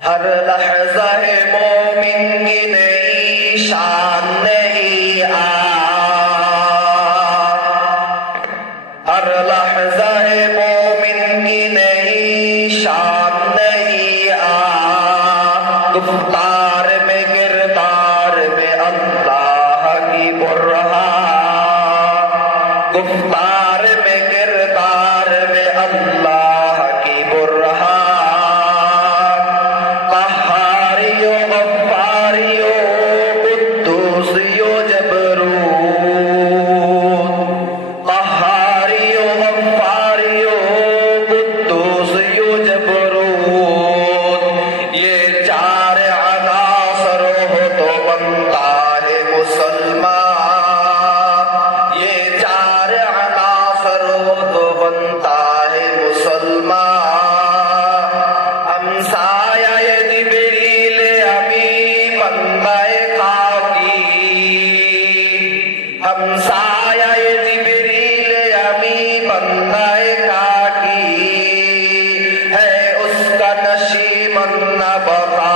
हर लहज़ा है मोमिन की नई शान नहीं आ, हर लहज़ा है मोमिन की नई शान नहीं आ। गुफ्तार में किरदार में अल्लाह की बुरहान, गुफ्तार में किरदार में अल्लाह की बुरहान। कहारियो गफ्फारियो कुद्दूसियो जबरूत, कहारियो गफ्फारियो कुद्दूसियो जबरूत, ये चार अनासर हो तो बनता है मुसलमान, ये चार अनासर हो तो बनता है मुसलमान। हमसाया जिब्रील अमी बंदाए खाकी, हमसाया जिब्रील अमी बंदाए खाकी, है उसका नशीमन न बका